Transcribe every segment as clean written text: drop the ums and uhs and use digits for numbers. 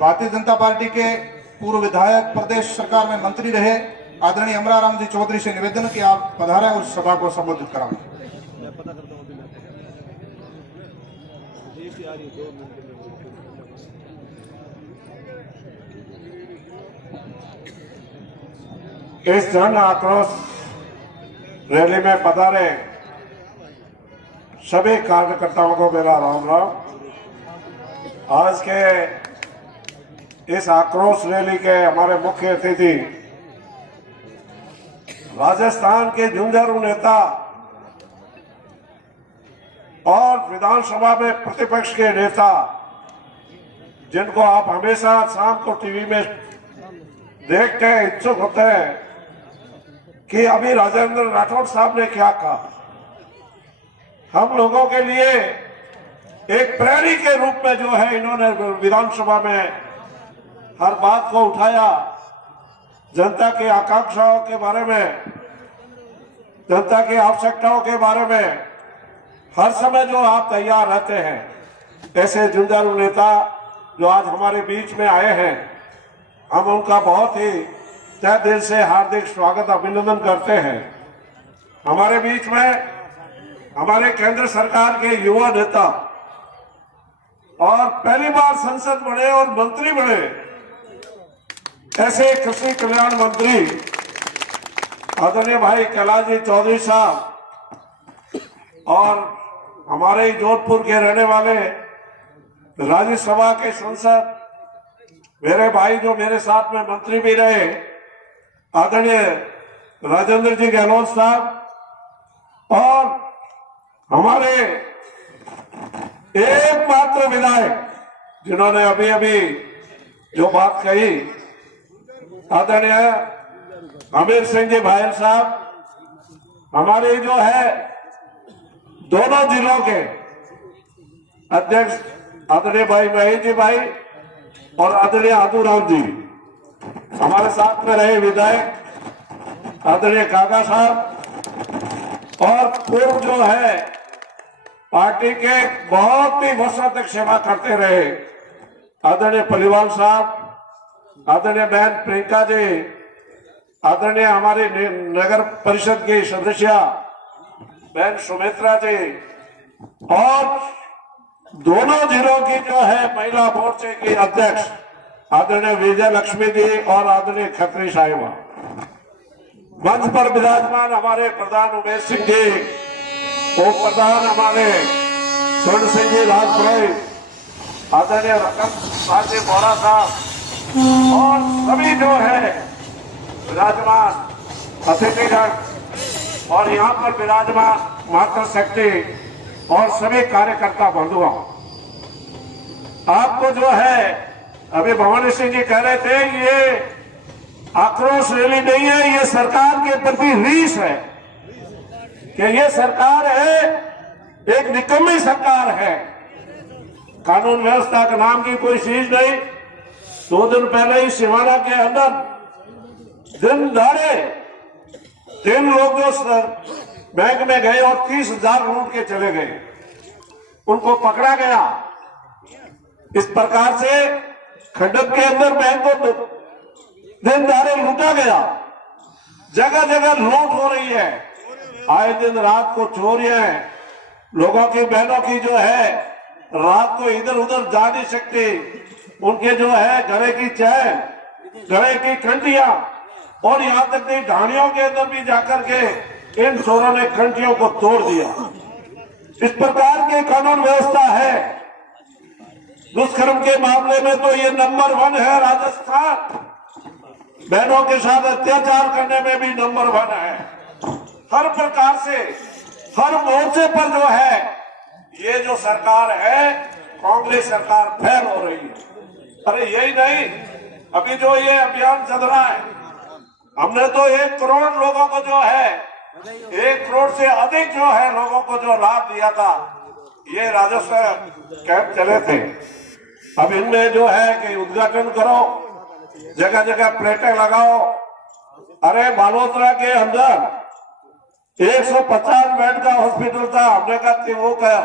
Bharatiya Janata party के पूर्व विधायक, प्रदेश सरकार में मंत्री रहे आदरणीय अमराराम जी चौधरी से निवेदन कि आप पधारें और सभा को संबोधित कराएं। इस जन आक्रोश रैली में पधारे सभी कार्यकर्ताओं को मेरा राम राम। आज के इस आक्रोश रैली के हमारे मुख्य अतिथि राजस्थान के झुंझुनू नेता और विधानसभा में प्रतिपक्ष के नेता, जिनको आप हमेशा शाम को टीवी में देख के इच्छुक होते हैं कि अभी राजेंद्र राठौड़ साहब ने क्या कहा। हम लोगों के लिए एक प्रेरणी के रूप में जो है इन्होंने विधानसभा में हर बात को उठाया, जनता की आकांक्षाओं के बारे में, जनता की आवश्यकताओं के बारे में हर समय जो आप तैयार रहते हैं। ऐसे झुंझुनू नेता जो आज हमारे बीच में आए हैं, हम उनका बहुत ही तहे दिल से हार्दिक स्वागत अभिनंदन करते हैं। हमारे बीच में हमारे केंद्र सरकार के युवा नेता और पहली बार संसद बने और मंत्री बने ऐसे कृषि कल्याण मंत्री आदरणीय भाई कैलाश जी चौधरी साहब और हमारे जोधपुर के रहने वाले राज्यसभा के सांसद मेरे भाई जो मेरे साथ में मंत्री भी रहे आदरणीय राजेंद्र जी गहलोत साहब और हमारे एकमात्र विधायक जिन्होंने अभी अभी जो बात कही आदरणीय अमीर सिंह जी भायल साहब, हमारे जो है दोनों जिलों के अध्यक्ष आदरणीय भाई महेश जी भाई और आदरणीय आदूराम जी, हमारे साथ में रहे विधायक आदरणीय काका साहब और पूर्व जो है पार्टी के बहुत ही वर्षों तक सेवा करते रहे आदरणीय पलिवाल साहब, आदरणीय बहन प्रियंका जी, आदरणीय हमारी नगर परिषद की सदस्य बहन सुमित्रा जी और दोनों जिलों की जो है महिला मोर्चे की अध्यक्ष आदरणीय विजय लक्ष्मी जी और आदरणीय खत्री साहिबा, मंच पर विराजमान हमारे प्रधान उमेश सिंह जी, उप प्रधान हमारे स्वर्ण सिंह जी राजपुरी, आदरणीय रतन जी बोरा साहब और सभी जो है विराजमान अतिथिगण और यहाँ पर विराजमान माता शक्ति और सभी कार्यकर्ता बंधुओं, आपको जो है अभी भवानी सिंह जी कह रहे थे ये आक्रोश रैली नहीं है, ये सरकार के प्रति रीस है कि ये सरकार है एक निकम्मी सरकार है, कानून व्यवस्था के नाम की कोई चीज नहीं। 2 दिन पहले ही सिवाना के अंदर दिन दहाड़े 3 लोग जो बैंक में गए और 30,000 लूट के चले गए, उनको पकड़ा गया। इस प्रकार से खंडक के अंदर बैंक को दिन दहाड़े लूटा गया, जगह जगह लूट हो रही है, आए दिन रात को चोरियां, लोगों की बहनों की जो है रात को इधर उधर जा नहीं सकती, उनके जो है गले की चैन, गले की कंटियां और यहाँ तक कि ढाणियों के अंदर भी जाकर के इन चोरों ने कंटियों को तोड़ दिया। इस प्रकार की कानून व्यवस्था है। दुष्कर्म के मामले में तो ये नंबर 1 है राजस्थान, बहनों के साथ अत्याचार करने में भी नंबर 1 है। हर प्रकार से हर मोर्चे पर जो है ये जो सरकार है कांग्रेस सरकार फेल हो रही है। अरे यही नहीं, अभी जो ये अभियान चल रहा है, हमने तो 1 करोड़ लोगों को जो है 1 करोड़ से अधिक जो है लोगों को जो लाभ दिया था, ये राजस्व कैंप चले थे। अब इनमें जो है कि उद्घाटन करो, जगह जगह प्लेटें लगाओ। अरे बालोतरा के अंदर 150 बेड का हॉस्पिटल था, हमने कहा वो क्या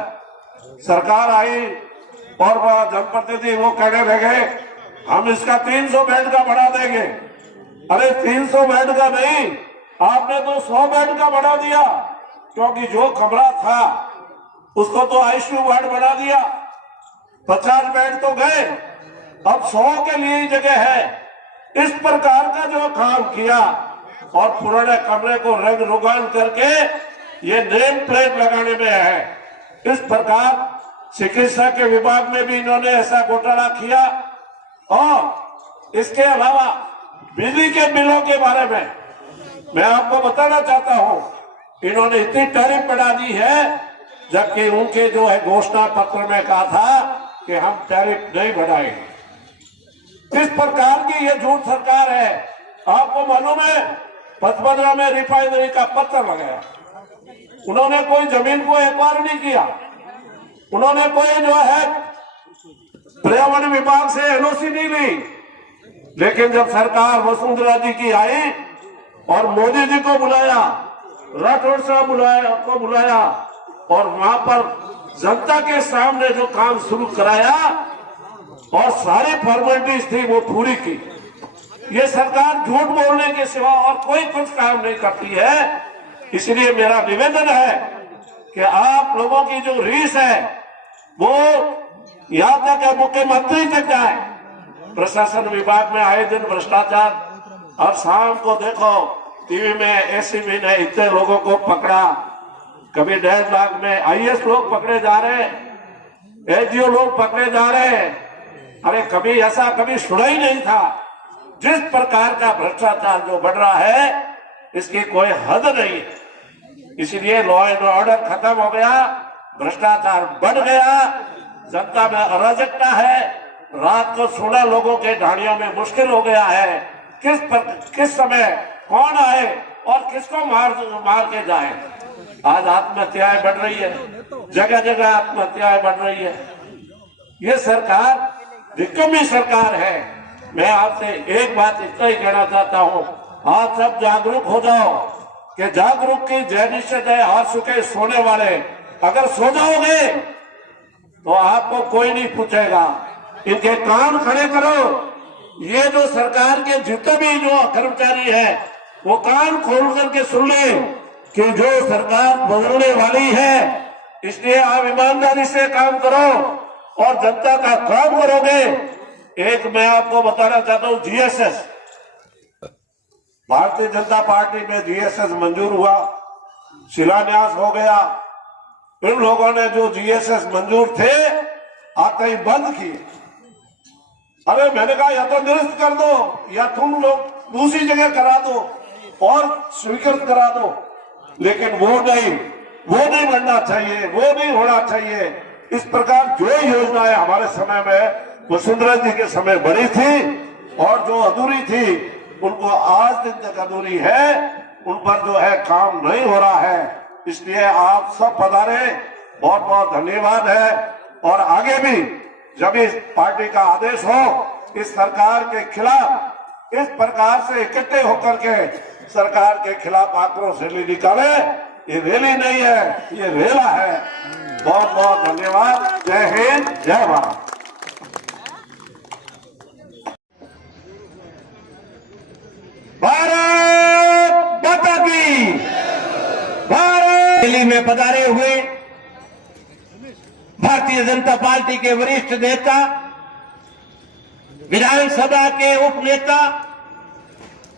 सरकार आई और जनप्रतिनिधि वो कहने लगे हम इसका 300 बेड का बढ़ा देंगे। अरे 300 बेड का नहीं, आपने तो 100 बेड का बढ़ा दिया, क्योंकि जो कमरा था उसको तो आईसीयू वार्ड बना दिया। 50 बेड तो गए, अब 100 के लिए ही जगह है। इस प्रकार का जो काम किया और पुराने कमरे को रंग रोगान करके ये नेम प्लेट लगाने में है। इस प्रकार चिकित्सा के विभाग में भी इन्होंने ऐसा घोटाला किया। और इसके अलावा बिजली के बिलों के बारे में मैं आपको बताना चाहता हूं, इन्होंने इतनी टैरिफ बढ़ा दी है, जबकि उनके जो है घोषणा पत्र में कहा था कि हम टैरिफ नहीं बढ़ाएंगे। इस प्रकार की ये झूठ सरकार है। आपको मालूम है 55 में रिफाइनरी का पत्र लगाया, उन्होंने कोई जमीन को एक्वायर नहीं किया, उन्होंने कोई जो है पर्यावरण विभाग से एनओसी नहीं ली। लेकिन जब सरकार वसुंधरा जी की आई और मोदी जी को बुलाया, राठौर साहब को बुलाया और वहां पर जनता के सामने जो काम शुरू कराया और सारी फॉर्मेलिटीज थी वो पूरी की। ये सरकार झूठ बोलने के सिवा और कोई कुछ काम नहीं करती है। इसलिए मेरा निवेदन है कि आप लोगों की जो रीस है वो यहाँ तक है मुख्यमंत्री तक जाए। प्रशासन विभाग में आए दिन भ्रष्टाचार, और शाम को देखो टीवी में एसीबी ने इतने लोगों को पकड़ा, कभी 1.5 लाख में आईएएस लोग पकड़े जा रहे हैं, एसडीओ लोग पकड़े जा रहे हैं। अरे कभी ऐसा कभी सुना ही नहीं था। जिस प्रकार का भ्रष्टाचार जो बढ़ रहा है इसकी कोई हद नहीं है। इसलिए लॉ एंड ऑर्डर खत्म हो गया, भ्रष्टाचार बढ़ गया, जनता में अराजकता है, रात को सोना लोगों के ढाणियों में मुश्किल हो गया है। किस समय कौन आए और किसको मार के जाए। आज आत्महत्याएं बढ़ रही है, जगह जगह आत्महत्याएं बढ़ रही है। ये सरकार निकम्मी सरकार है। मैं आपसे एक बात इतना ही कहना चाहता हूँ, आप सब जागरूक हो जाओ कि जागरूक की जय निश्चित है, हाथ सुखे सोने वाले। अगर सो जाओगे तो आपको कोई नहीं पूछेगा। इनके कान खड़े करो। ये जो सरकार के जितने भी जो कर्मचारी है वो कान खोल करके सुन ले कि जो सरकार बदलने वाली है, इसलिए आप ईमानदारी से काम करो और जनता का काम करोगे। एक मैं आपको बताना चाहता हूं, जीएसएस, भारतीय जनता पार्टी में जीएसएस मंजूर हुआ, शिलान्यास हो गया। इन लोगों ने जो जीएसएस मंजूर थे आते ही बंद किए। अरे मैंने कहा या तो निरस्त कर दो या तुम लोग दूसरी जगह करा दो और स्वीकृत करा दो, लेकिन वो नहीं बनना चाहिए, वो नहीं होना चाहिए। इस प्रकार जो योजनाएं हमारे समय में वसुंधरा जी के समय बनी थी और जो अधूरी थी उनको आज दिन तक अधूरी है, उन पर जो है काम नहीं हो रहा है। इसलिए आप सब पधारे, बहुत बहुत धन्यवाद है। और आगे भी जब इस पार्टी का आदेश हो इस सरकार के खिलाफ इस प्रकार से इकट्ठे होकर के सरकार के खिलाफ आक्रोश रैली निकाले, ये रैली नहीं है, ये रेला है। बहुत बहुत धन्यवाद। जय हिंद, जय भारत। भारत माता की। भारत दिल्ली में पधारे हुए भारतीय जनता पार्टी के वरिष्ठ नेता, विधानसभा के उप नेता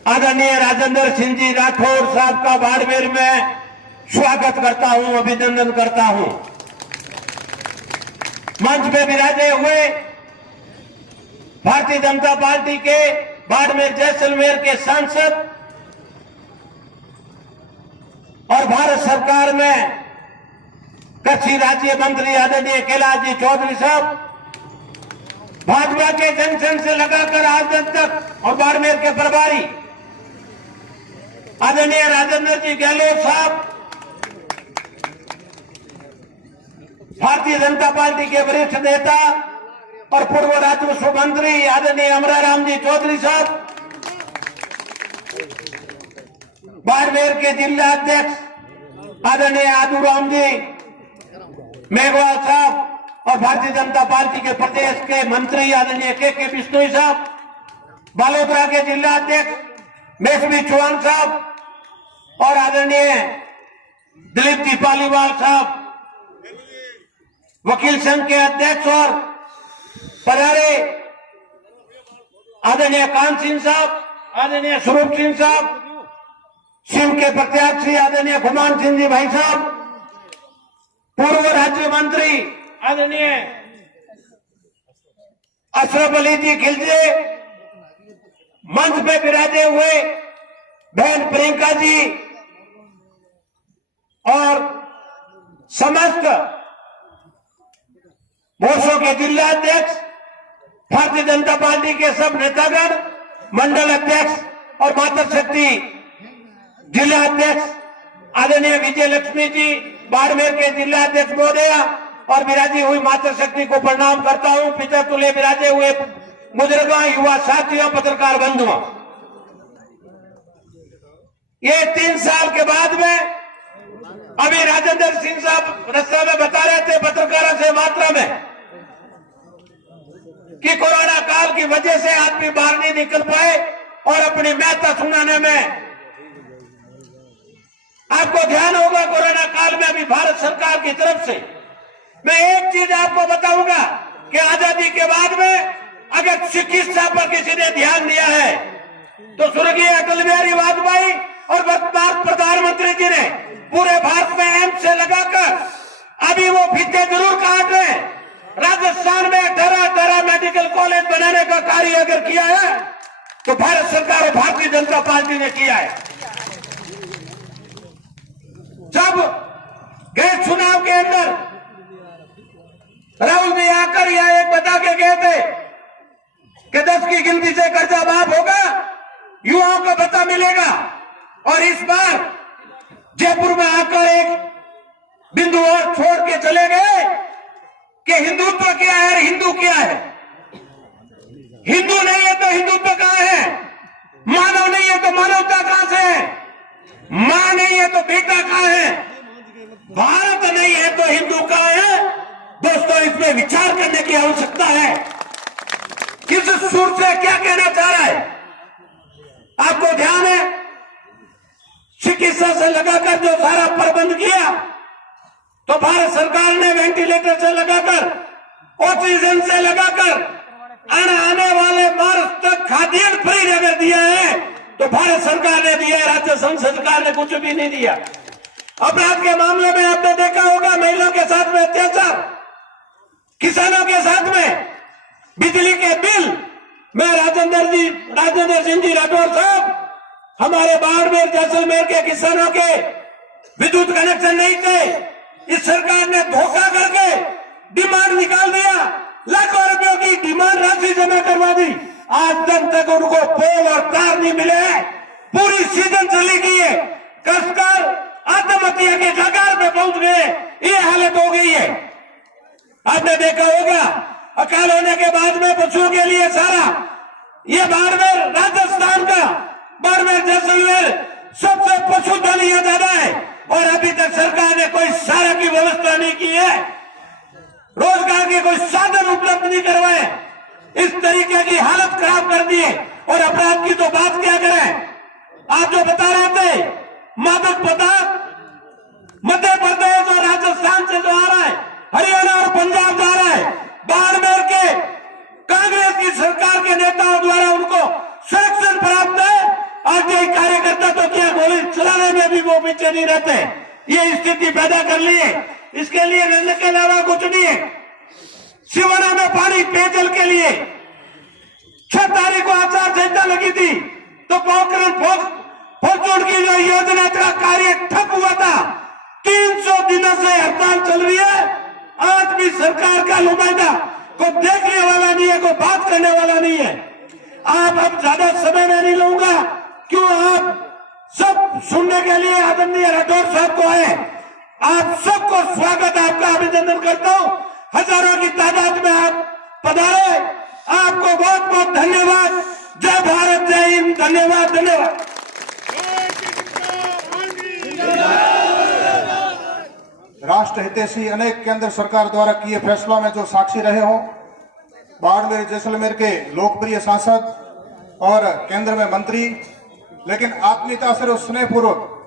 आदरणीय राजेंद्र सिंह जी राठौर साहब का बाड़मेर में स्वागत करता हूं, अभिनंदन करता हूं। मंच पे विराजे हुए भारतीय जनता पार्टी के बाड़मेर जैसलमेर के सांसद और भारत सरकार में कृषि राज्य मंत्री आदरणीय कैलाश जी चौधरी साहब, भाजपा के जंक्शन से लगाकर आज तक और बाड़मेर के प्रभारी आदरणीय राजेंद्र जी गहलोत साहब, भारतीय जनता पार्टी के वरिष्ठ नेता और पूर्व राजस्व मंत्री आदरणीय अमराराम जी चौधरी साहब, बाड़मेर के जिला अध्यक्ष आदरणीय आदूराम जी मेघवाल साहब और भारतीय जनता पार्टी के प्रदेश के मंत्री आदरणीय के बिश्नोई साहब, बालोतरा के जिला अध्यक्ष मेसवी चौहान साहब और आदरणीय दिलीप जी पालीवाल साहब, वकील संघ के अध्यक्ष और पधारे आदरणीय कान सिंह साहब, आदरणीय स्वरूप सिंह साहब, सिंह के प्रत्याशी आदरणीय गुमान सिंह जी भाई साहब, पूर्व राज्य मंत्री आदरणीय अशरफ अली जी खिलजे, मंच पे विराजे हुए बहन प्रियंका जी और समस्त मोर्चों के जिला अध्यक्ष, भारतीय जनता पार्टी के सब नेतागण, मंडल अध्यक्ष और मातृशक्ति जिला अध्यक्ष आदरणीय विजय लक्ष्मी जी, बाड़मेर के जिला अध्यक्ष महोदया और विराजी हुई मातृशक्ति को प्रणाम करता हूं। पिता तुल्य विराजे हुए बुजुर्गों, युवा साथियों, पत्रकार बंधुओं, ये 3 साल के बाद में अभी राजेंद्र सिंह साहब रस्ता में बता रहे थे पत्रकारों से मात्रा में कि कोरोना काल की वजह से आदमी बाहर नहीं निकल पाए और अपनी महत्ता सुनाने में आपको ध्यान होगा कोरोना काल में अभी भारत सरकार की तरफ से मैं एक चीज आपको बताऊंगा कि आजादी के बाद में अगर चिकित्सा पर किसी ने ध्यान दिया है तो स्वर्गीय अटल बिहारी वाजपेयी और वर्तमान प्रधानमंत्री जी ने पूरे भारत में एम्स से लगाकर अभी वो फीते जरूर काट रहे हैं। राजस्थान में 18 मेडिकल कॉलेज बनाने का कार्य अगर किया है तो भारत सरकार और भारतीय जनता पार्टी ने किया है। जब गए चुनाव के अंदर राहुल जी आकर यह एक बता के गए थे कि 10 की गिनती से कर्जा माफ होगा, युवाओं को पता मिलेगा, और इस बार जयपुर में आकर एक बिंदु और छोड़ के चले गए कि हिंदुत्व क्या है और हिंदू क्या है। हिंदू नहीं है तो हिंदुत्व कहां है, मानव नहीं है तो मानवता कहां से है, मां नहीं है तो बेटा कहां है, भारत नहीं है तो हिंदू कहां है। दोस्तों, इसमें विचार करने की आवश्यकता है। किस सुर से क्या कहना चाह रहा है आपको ध्यान है। चिकित्सा से लगाकर जो सारा प्रबंध किया तो भारत सरकार ने वेंटिलेटर से लगाकर, ऑक्सीजन से लगाकर आने वाले मार्च तक खाद्यान्न फ्री अगर दिया है तो भारत सरकार ने दिया है, राज्य सरकार ने कुछ भी नहीं दिया। अपराध के मामले में आपने देखा होगा महिलाओं के साथ में अत्याचार, किसानों के साथ में बिजली के बिल में राजेंद्र सिंह जी राठौर साहब, हमारे बाड़मेर जैसलमेर के किसानों के विद्युत कनेक्शन नहीं थे, इस सरकार ने धोखा करके डिमांड निकाल दिया, लाखों रुपयों की डिमांड राशि जमा करवा दी। आज तक उनको पोल और तार नहीं मिले हैं। पूरी सीजन चली गई है, कसकर आत्महत्या के कगार पे पहुंच गए, ये हालत हो गई है। आपने देखा होगा अकाल होने के बाद में पशुओं के लिए सारा ये बाड़मेर राजस्थान का बाड़मेर जैसलमेर सबसे पशुधन ये ज्यादा है और अभी तक सरकार ने कोई सारा की व्यवस्था नहीं की है, रोजगार के कोई साधन उपलब्ध नहीं करवाए, इस तरीके की हालत खराब कर दी है। और अपराध की तो बात क्या करें, आप जो बता रहे थे मादक पदार्थ मध्य प्रदेश और राजस्थान से जो आ रहा है, हरियाणा और पंजाब जा रहा है, बाड़मेर के कांग्रेस की सरकार के नेताओं द्वारा उनको सैंक्शन प्राप्त है। आज ये कार्यकर्ता तो क्या गोली चलाने में भी वो पीछे नहीं रहते, ये स्थिति पैदा कर ली है। इसके लिए लड़ने के अलावा कुछ नहीं है। शिवना में पानी पेयजल के लिए 6 तारीख को आचार संहिता लगी थी तो फॉर्चून की जो योजना का कार्य ठप हुआ था, 300 दिनों से हड़ताल चल रही है। आज भी सरकार का नुमाइंदा को देखने वाला नहीं है, कोई बात करने वाला नहीं है। आप अब ज्यादा समय में नहीं लूंगा, क्यों आप सब सुनने के लिए आदरणीय राठौर साहब को आए। आप सबको स्वागत, आपका अभिनंदन करता हूं। हजारों की तादाद में आप पधारे, आपको बहुत बहुत धन्यवाद। जय भारत, जय हिंद, धन्यवाद धन्यवाद। राष्ट्र हितैषी अनेक केंद्र सरकार द्वारा किए फैसलों में जो साक्षी रहे हो, बाड़मेर जैसलमेर के लोकप्रिय सांसद और केंद्र में मंत्री, लेकिन आत्मीयता से और स्नेहपूर्वक